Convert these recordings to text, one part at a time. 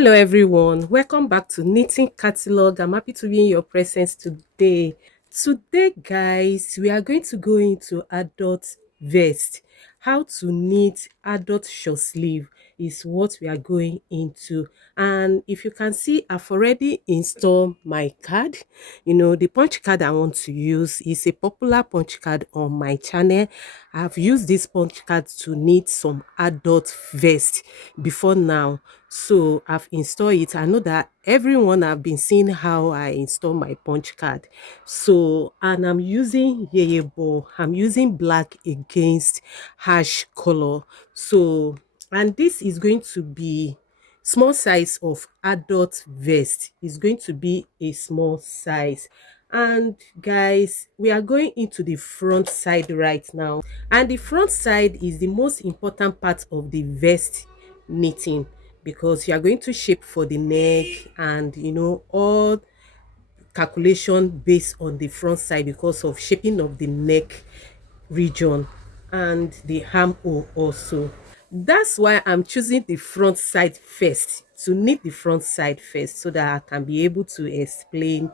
Hello everyone, welcome back to Knitting Catalog. I'm happy to be in your presence today. Today guys, we are going to go into adult vest. How to knit adult short sleeve is what we are going into. And if you can see, I've already installed my card. The punch card I want to use is a popular punch card on my channel. I've used this punch card to knit some adult vest before now. So I've installed it. I know that everyone have been seeing how I install my punch card. So, and I'm using Yeyebo. I'm using black against hash color. So, and this is going to be small size of adult vest. Is going to be a small size. And guys, we are going into the front side right now. And the front side is the most important part of the vest knitting, because you are going to shape for the neck and all calculation based on the front side because of shaping of the neck region and the armhole also. That's why I'm choosing the front side first, to knit the front side first, so that I can be able to explain,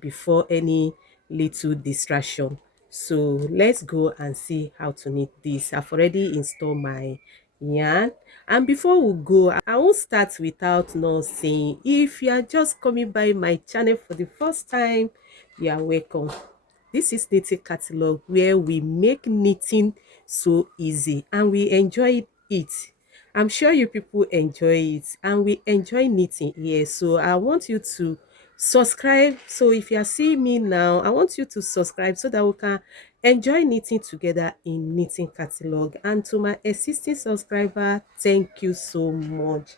before any little distraction. So let's go and see how to knit this. I've already installed my yarn. And before we go, I won't start without not saying, if you are just coming by my channel for the first time, you are welcome. This is Knitting Catalog, where we make knitting so easy and we enjoy it. I'm sure you people enjoy it and we enjoy knitting here. So I want you to subscribe. So if you are seeing me now, I want you to subscribe so that we can enjoy knitting together in Knitting Catalog. And to my existing subscriber, thank you so much.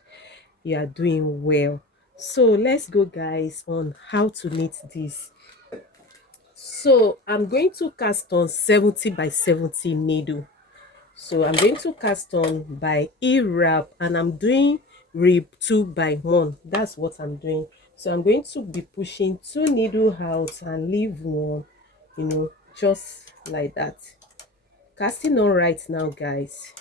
You are doing well. So let's go guys on how to knit this. So I'm going to cast on 70 by 70 needle. So I'm going to cast on by E-wrap and I'm doing rib 2 by 1. That's what I'm doing. So I'm going to be pushing 2 needle out and leave one, just like that. Casting on right now, guys.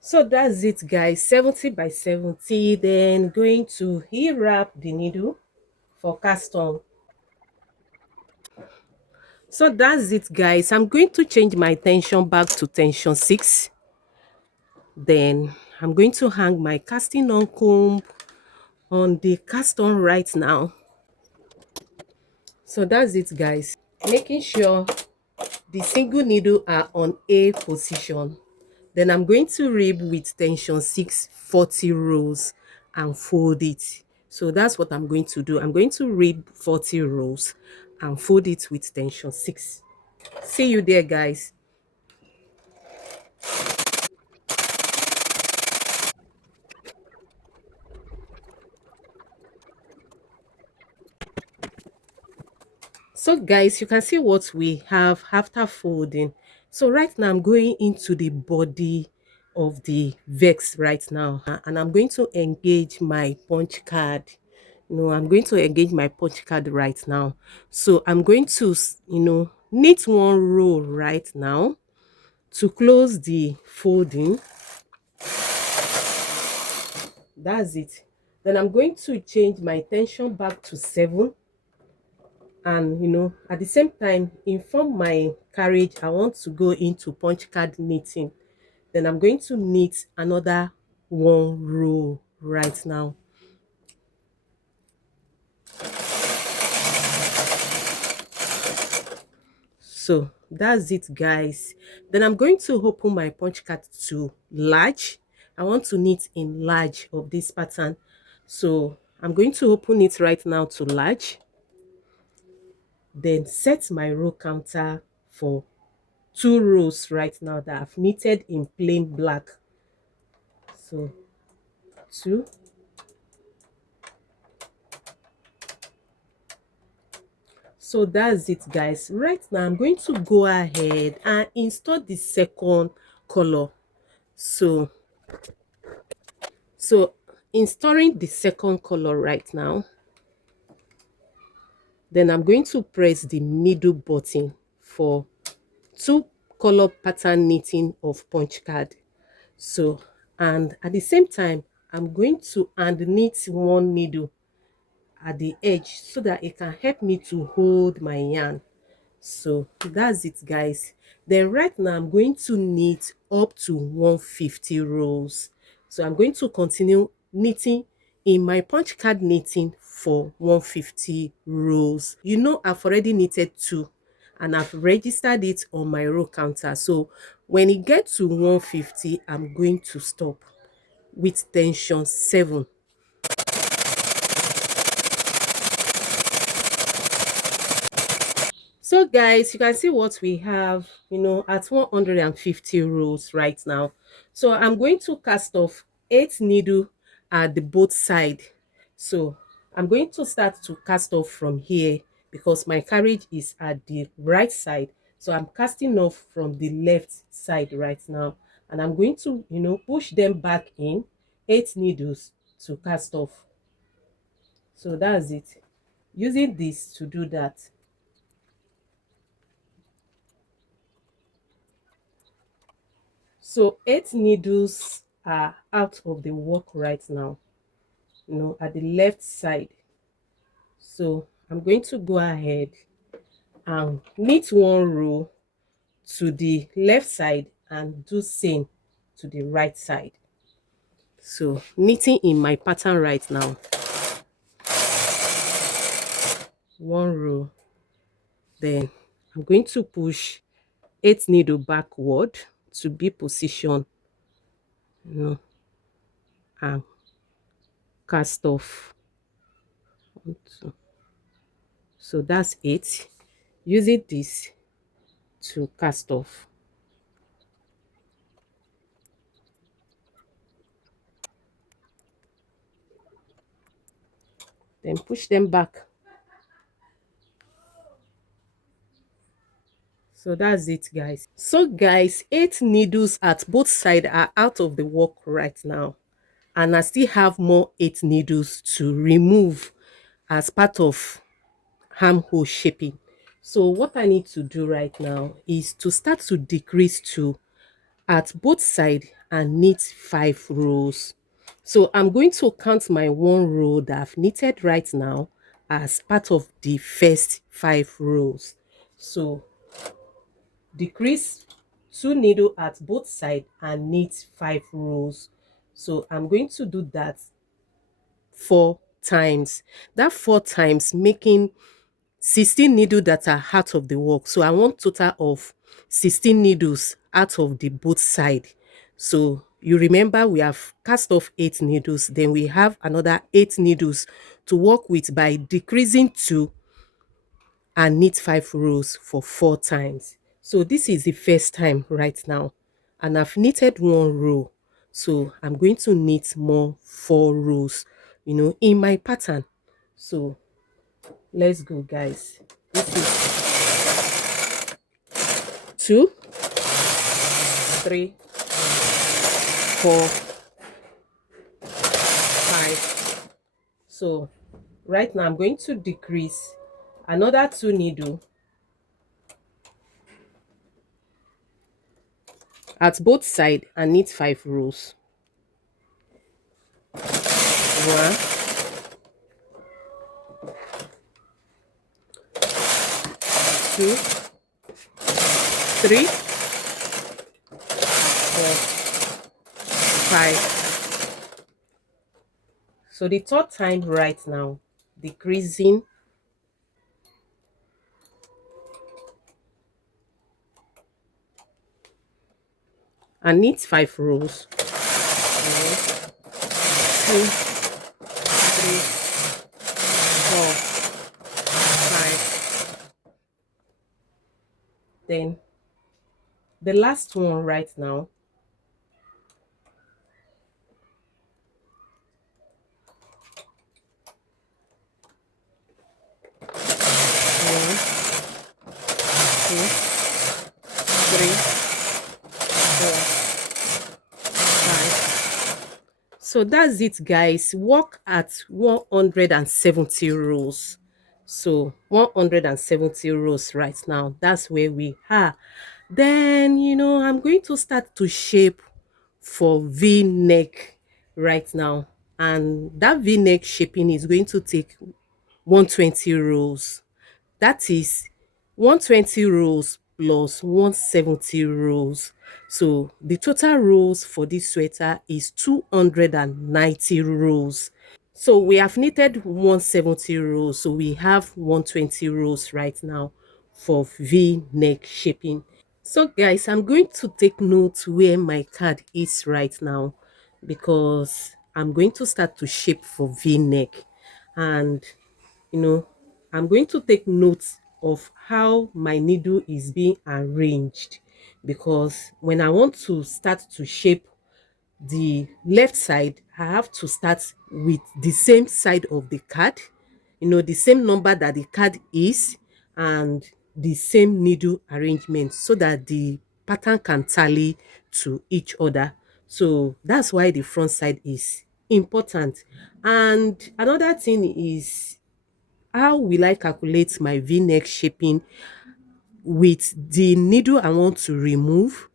So that's it, guys. 70 by 70. Then going to E-wrap the needle for cast on. So that's it, guys. I'm going to change my tension back to tension 6. Then I'm going to hang my casting on comb on the cast on right now. So that's it, guys. Making sure the single needle are on A position. Then I'm going to rib with tension 6 40 rows and fold it. So that's what I'm going to do. I'm going to rib 40 rows and fold it with tension 6. See you there, guys. So guys, you can see what we have after folding. So right now I'm going into the body of the vex right now, and I'm going to engage my punch card. I'm going to engage my punch card right now. So I'm going to knit one row right now to close the folding. That's it. Then I'm going to change my tension back to 7. And at the same time, inform my carriage I want to go into punch card knitting. Then I'm going to knit another one row right now. So that's it, guys. Then I'm going to open my punch card to large. I want to knit in large of this pattern, so I'm going to open it right now to large. Then set my row counter for 2 rows right now that I've knitted in plain black. So 2. So that's it, guys. Right now I'm going to go ahead and install the second color. So installing the second color right now, then I'm going to press the middle button for 2 color pattern knitting of punch card. So And at the same time, I'm going to hand knit one needle at the edge so that it can help me to hold my yarn. So that's it, guys. Then right now I'm going to knit up to 150 rows. So I'm going to continue knitting in my punch card knitting for 150 rows. You know, I've already knitted two and I've registered it on my row counter. So when it gets to 150, I'm going to stop with tension 7. So guys, you can see what we have, at 150 rows right now. So I'm going to cast off 8 needle at the both side. So I'm going to start to cast off from here because my carriage is at the right side. So I'm casting off from the left side right now. And I'm going to, push them back in 8 needles to cast off. So that's it. Using this to do that. So 8 needles are out of the work right now, at the left side. So I'm going to go ahead and knit one row to the left side and do same to the right side. So knitting in my pattern right now. One row. Then I'm going to push 8 needle backward to be positioned, and cast off. So that's it. Using this to cast off. Then push them back. So that's it, guys. So guys, 8 needles at both sides are out of the work right now, and I still have more 8 needles to remove as part of armhole shaping. So what I need to do right now is to start to decrease two at both sides and knit 5 rows. So I'm going to count my one row that I've knitted right now as part of the first 5 rows. So decrease 2 needle at both sides and knit 5 rows. So I'm going to do that 4 times. That 4 times making 16 needles that are out of the work. So I want total of 16 needles out of the both side. So you remember we have cast off 8 needles, then we have another 8 needles to work with by decreasing 2 and knit 5 rows for 4 times. So this is the first time right now, and I've knitted 1 row. So I'm going to knit more 4 rows, in my pattern. So let's go, guys. This is 2, 3, 4, 5. So right now I'm going to decrease another 2 needle at both sides and knit 5 rows. 1, 2, 3, 4, 5. So the third time right now, decreasing and knit 5 rows. 1, 2, 3, 4, 5. Then the last one right now. 1, 2, 3, 4, 5. So that's it, guys. Work at 170 rows. So 170 rows right now. That's where we are. Then, I'm going to start to shape for v-neck right now, and that v-neck shaping is going to take 120 rows. That is 120 rows plus 170 rows. So the total rows for this sweater is 290 rows. So we have knitted 170 rows. So we have 120 rows right now for v-neck shaping. So guys, I'm going to take note where my card is right now, because I'm going to start to shape for v-neck. And you know, I'm going to take note of how my needle is being arranged, because when I want to start to shape the left side, I have to start with the same side of the card, the same number that the card is, and the same needle arrangement, so that the pattern can tally to each other. So that's why the front side is important. And another thing is, how will I calculate my v-neck shaping with the needle I want to remove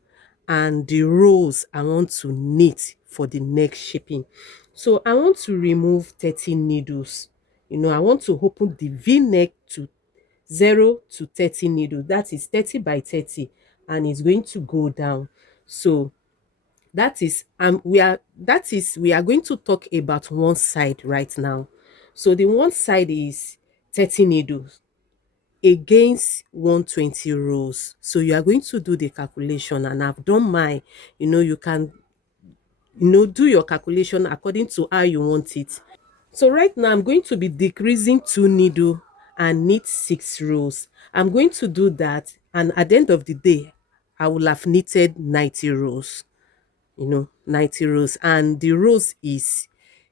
and the rows I want to knit for the neck shaping? So I want to remove 30 needles. I want to open the v-neck to 0 to 30 needles. That is 30 by 30, and it's going to go down. So we are going to talk about one side right now. So the one side is 30 needles against 120 rows. So you are going to do the calculation, and I've done mine. You can do your calculation according to how you want it. So right now I'm going to be decreasing 2 needle and knit 6 rows. I'm going to do that, and at the end of the day I will have knitted 90 rows. 90 rows, and the rows is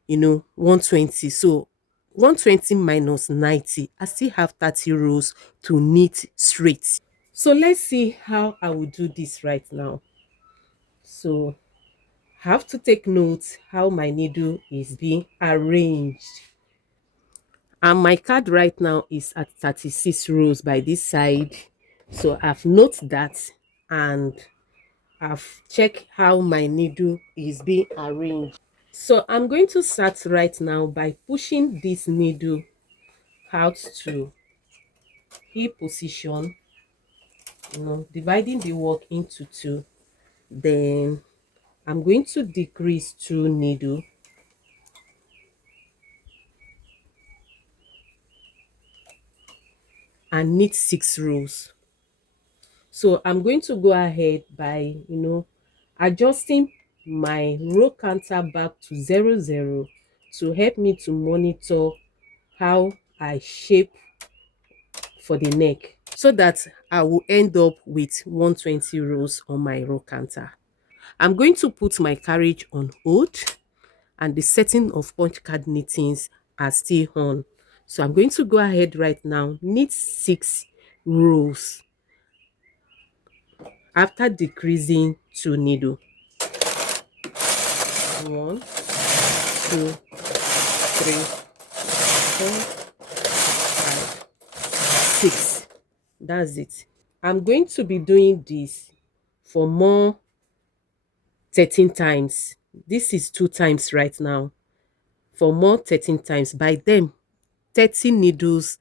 120. So 120 minus 90, I still have 30 rows to knit straight. So let's see how I will do this right now. So I have to take note how my needle is being arranged. And my card right now is at 36 rows by this side. So I've noted that, and I've checked how my needle is being arranged. So I'm going to start right now by pushing this needle out to hip position, dividing the work into two. Then I'm going to decrease 2 needle and knit 6 rows. So I'm going to go ahead by adjusting my row counter back to 00 to help me to monitor how I shape for the neck, so that I will end up with 120 rows on my row counter. I'm going to put my carriage on hold, and the setting of punch card knittings are still on. So I'm going to go ahead right now, knit 6 rows after decreasing 2 needle. 1, 2, 3, 4, 5, 6. That's it. I'm going to be doing this for more 13 times. This is 2 times right now. For more 13 times. By then, 30 needles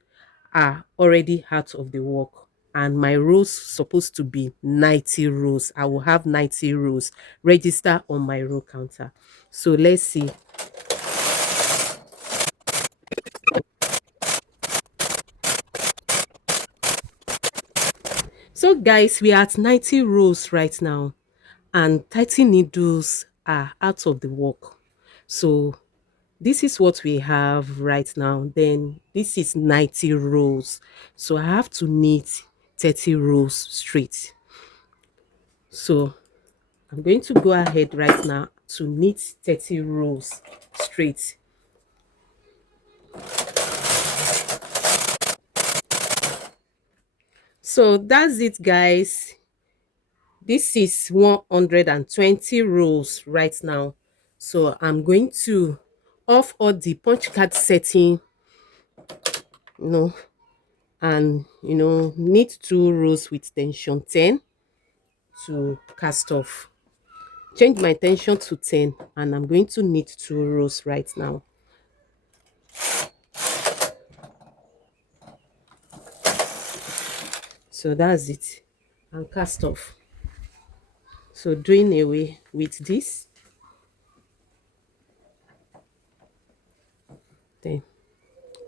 are already out of the work, and my rows supposed to be 90 rows. I will have 90 rows register on my row counter. So let's see. So guys, we are at 90 rows right now, and 30 needles are out of the work. So this is what we have right now. Then this is 90 rows. So I have to knit 30 rows straight. So I'm going to go ahead right now to knit 30 rows straight. So that's it, guys. This is 120 rows right now. So I'm going to off all the punch card setting, you know, and knit 2 rows with tension 10 to cast off. change my tension to 10, and I'm going to knit 2 rows right now. So that's it, and cast off. So doing away with this, then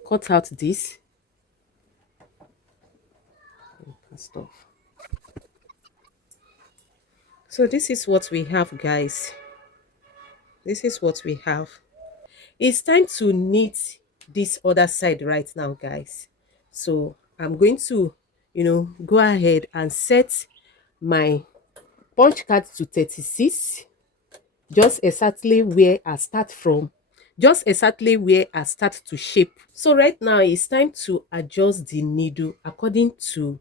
cut out this, and cast off. So this is what we have, guys. This is what we have. It's time to knit this other side right now, guys. So I'm going to, go ahead and set my punch card to 36, just exactly where I start from, just exactly where I start to shape. So right now it's time to adjust the needle according to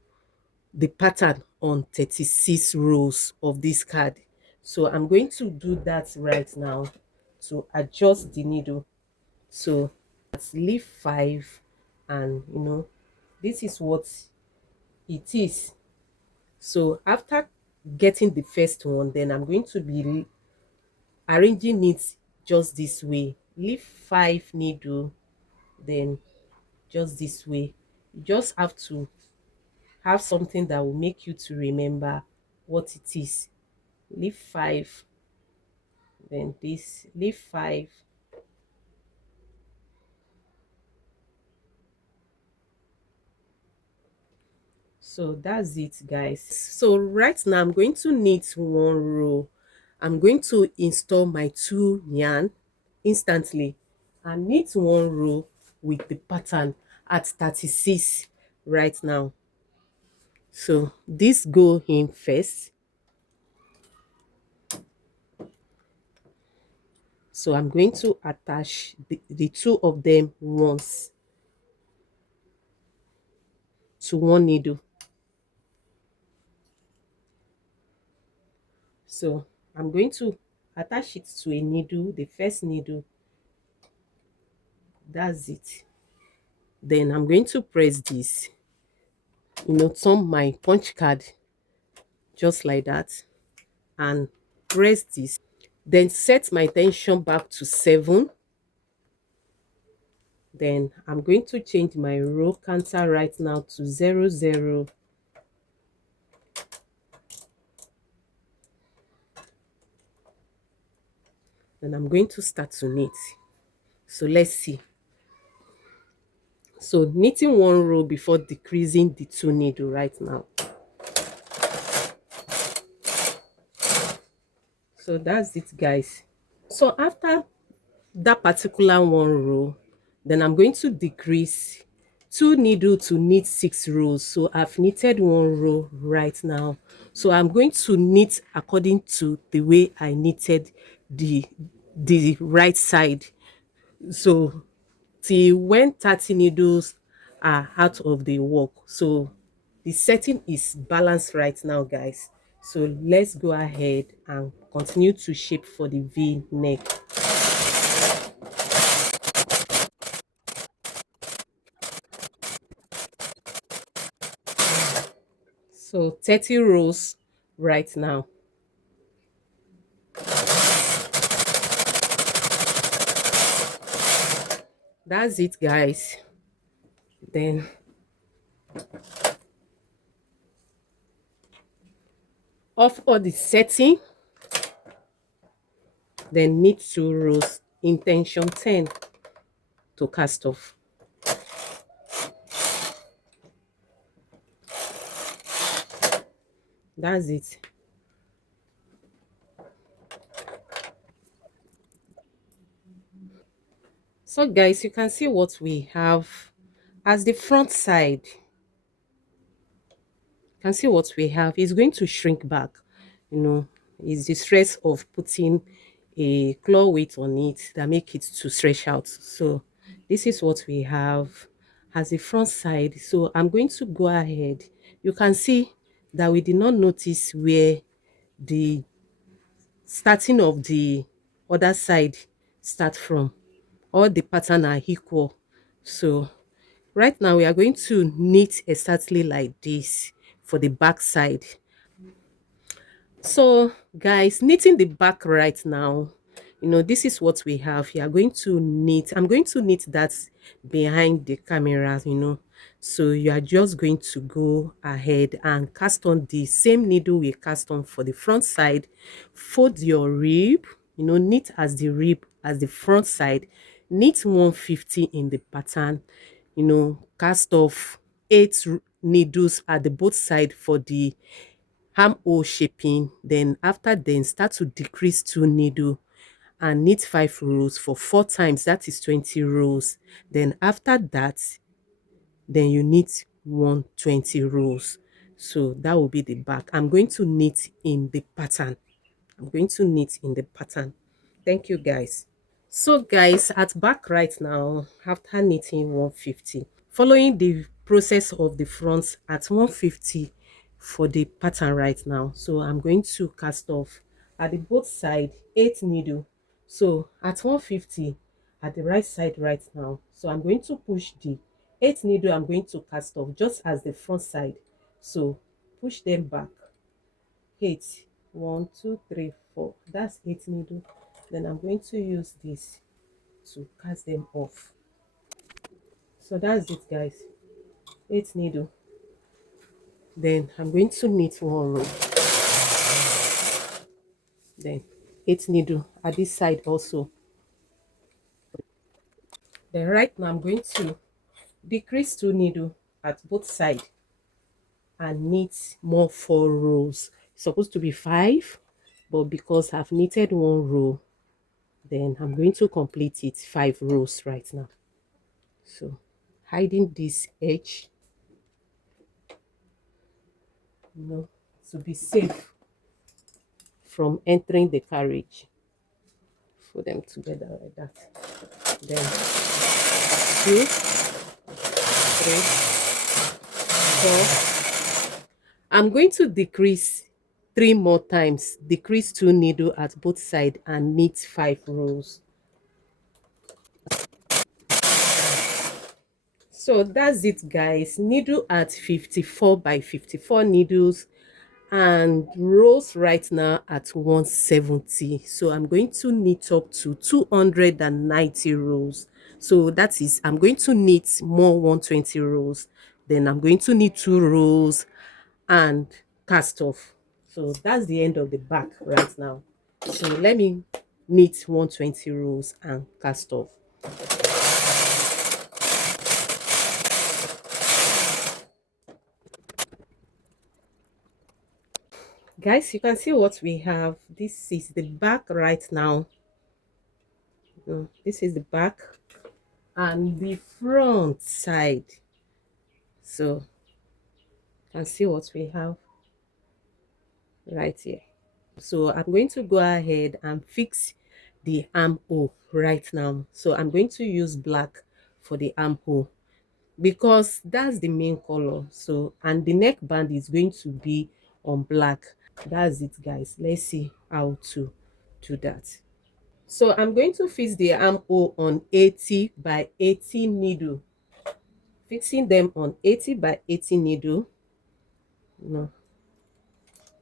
the pattern on 36 rows of this card. So I'm going to do that right now to adjust the needle. So let's leave 5, and this is what it is. So after getting the first one, then I'm going to be arranging it just this way. Leave 5 needle, then just this way. You just have to have something that will make you to remember what it is. Leave 5, then this, leave 5. So that's it, guys. So right now I'm going to knit 1 row. I'm going to install my 2 yarn instantly and knit 1 row with the pattern at 36 right now. So this go in first. So I'm going to attach the two of them once to one needle. So I'm going to attach it to a needle, the first needle. That's it. Then I'm going to press this, turn my punch card just like that, and press this. Then set my tension back to 7. Then I'm going to change my row counter right now to 0 0. Then I'm going to start to knit. So let's see. So knitting 1 row before decreasing the 2 needle right now. So that's it, guys. So after that particular 1 row, then I'm going to decrease 2 needle to knit 6 rows. So I've knitted 1 row right now. So I'm going to knit according to the way I knitted the right side. So till when 30 needles are out of the work. So the setting is balanced right now, guys. So let's go ahead and continue to shape for the V neck. So 30 rows right now. That's it, guys. Then off all the setting, then knit 2 rows in tension 10 to cast off. That's it. So guys, you can see what we have as the front side. You can see what we have. It's going to shrink back. It's the stress of putting a claw weight on it that make it to stretch out. So this is what we have as the front side. So I'm going to go ahead. You can see that we did not notice where the starting of the other side start from. All the pattern are equal. So right now we are going to knit exactly like this for the back side. So guys, knitting the back right now, this is what we have. You are going to knit. I'm going to knit that behind the camera. So you are just going to go ahead and cast on the same needle we cast on for the front side. Fold your rib, knit as the rib as the front side. Knit 150 in the pattern. Cast off 8 needles at the both side for the armhole shaping. Then after, then start to decrease 2 needle and knit 5 rows for 4 times, that is 20 rows. Then after that, then you knit 120 rows. So that will be the back. I'm going to knit in the pattern. I'm going to knit in the pattern. Thank you guys. So guys, at back right now, after knitting 150, following the process of the front at 150 for the pattern right now. So I'm going to cast off at the both side 8 needle. So at 150 at the right side right now. So I'm going to push the 8 needle. I'm going to cast off just as the front side. So push them back. 8, 1, 2, 3, 4. That's 8 needle. Then I'm going to use this to cast them off. So that's it guys. 8 needle. Then I'm going to knit 1 row. Then 8 needle at this side also. Then right now I'm going to decrease 2 needle at both sides and knit more 4 rows. It's supposed to be 5, but because I've knitted 1 row, then I'm going to complete it 5 rows right now. So hiding this edge, to be safe from entering the carriage. Put them together like that. Then 2, 3, 4. I'm going to decrease 3 more times. Decrease 2 needle at both sides and knit 5 rows. So that's it guys. Needle at 54 by 54 needles and rows right now at 170. So I'm going to knit up to 290 rows. So that is, I'm going to knit more 120 rows. Then I'm going to knit 2 rows and cast off. So that's the end of the back right now. So let me knit 120 rows and cast off. Guys, you can see what we have. This is the back right now. This is the back and the front side. So you can see what we have right here. So I'm going to go ahead and fix the armhole right now. So I'm going to use black for the armhole because that's the main color. So, and the neckband is going to be on black. That's it guys. Let's see how to do that. So I'm going to fix the armhole on 80 by 80 needle. Fixing them on 80 by 80 needle. No,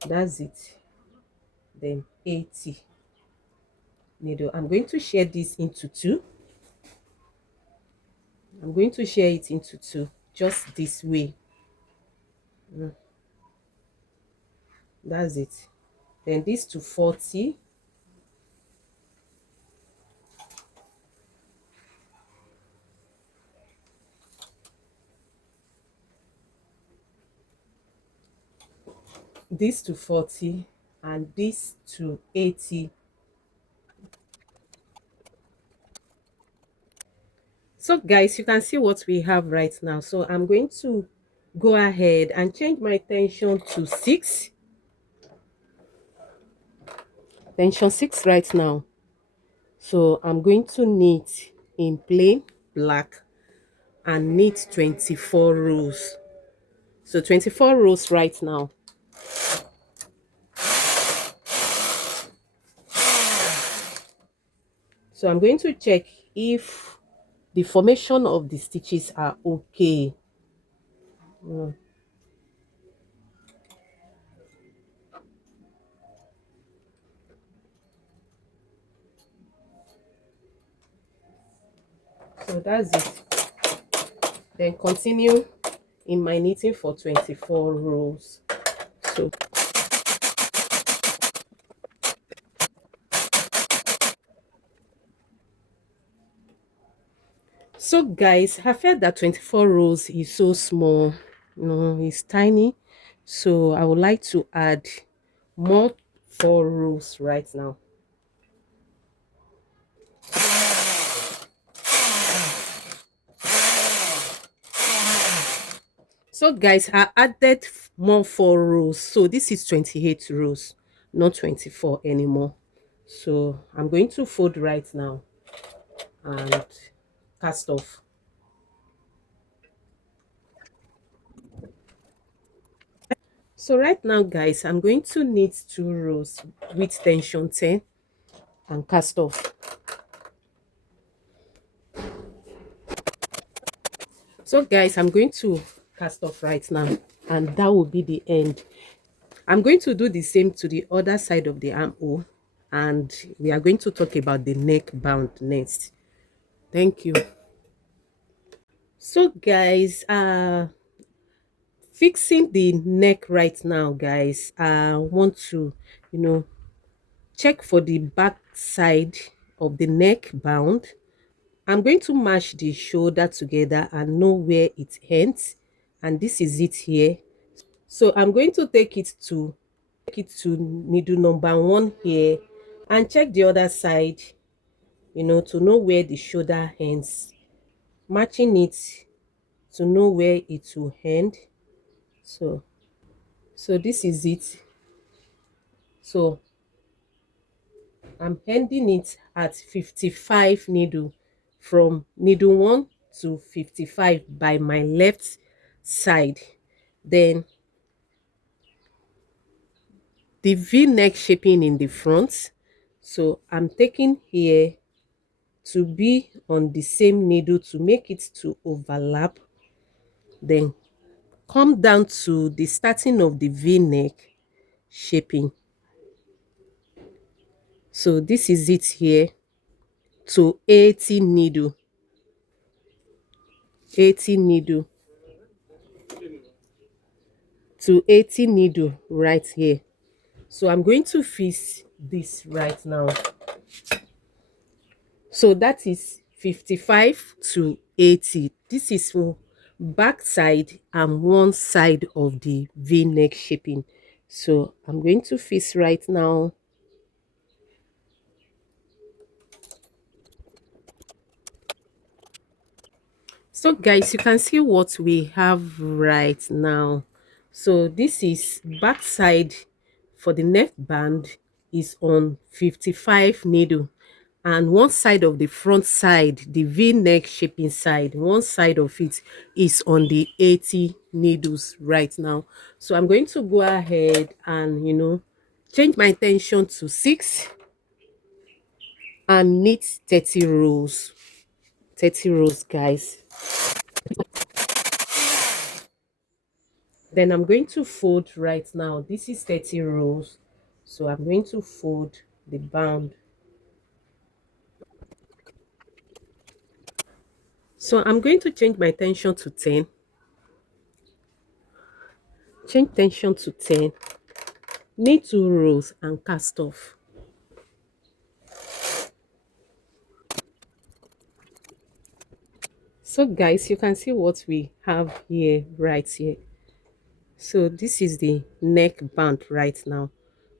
that's it. Then 80 needle. I'm going to share this into two. I'm going to share it into two, just this way. That's it. Then this to 40. This to 40 and this to 80. So guys, you can see what we have right now. So I'm going to go ahead and change my tension to 6. Tension 6 right now. So I'm going to knit in plain black and knit 24 rows. So 24 rows right now. So I'm going to check if the formation of the stitches are okay. So that's it. Then continue in my knitting for 24 rows. So guys, I felt that 24 rows is so small, it's tiny. So I would like to add more 4 rows right now. So guys, I added more 4 rows. So this is 28 rows, not 24 anymore. So I'm going to fold right now and cast off. So right now guys, I'm going to knit 2 rows with tension 10 and cast off. So guys, I'm going to cast off right now, and that will be the end. I'm going to do the same to the other side of the armhole, and we are going to talk about the neck bound next. Thank you. So guys, fixing the neck right now guys, I want to, you know, check for the back side of the neck bound. I'm going to match the shoulder together and know where it ends, and this is it here. So I'm going to take it to needle number 1 here and check the other side, to know where the shoulder ends, matching it to know where it will end. So this is it. So I'm ending it at 55 needle, from needle 1 to 55 by my left side. Then the V-neck shaping in the front. So I'm taking here to be on the same needle to make it to overlap. Then come down to the starting of the V-neck shaping. So this is it here, to 80 needle, 80 needle, to 80 needle right here. So I'm going to fix this right now. So that is 55 to 80. This is for back side and one side of the V-neck shaping. So I'm going to fix right now. So guys, you can see what we have right now. So this is back side for the neck band is on 55 needle, and one side of the front side, the V-neck shaping side, one side of it is on the 80 needles right now. So I'm going to go ahead and change my tension to 6 and knit 30 rows. 30 rows guys. Then I'm going to fold right now. This is 30 rows. So I'm going to fold the band. So I'm going to change my tension to 10. Change tension to 10. Knit 2 rows and cast off. So guys, you can see what we have here, right here. So this is the neck band right now.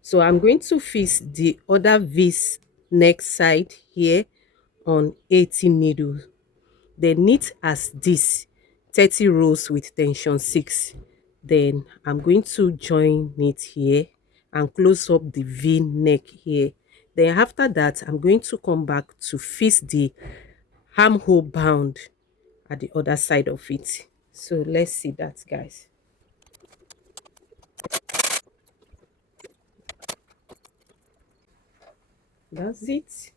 So I'm going to fix the other V's neck side here on 80 needles. Then knit as this, 30 rows with tension 6. Then I'm going to join it here and close up the V neck here. Then after that, I'm going to come back to fix the armhole bound at the other side of it. So let's see that guys. That's it.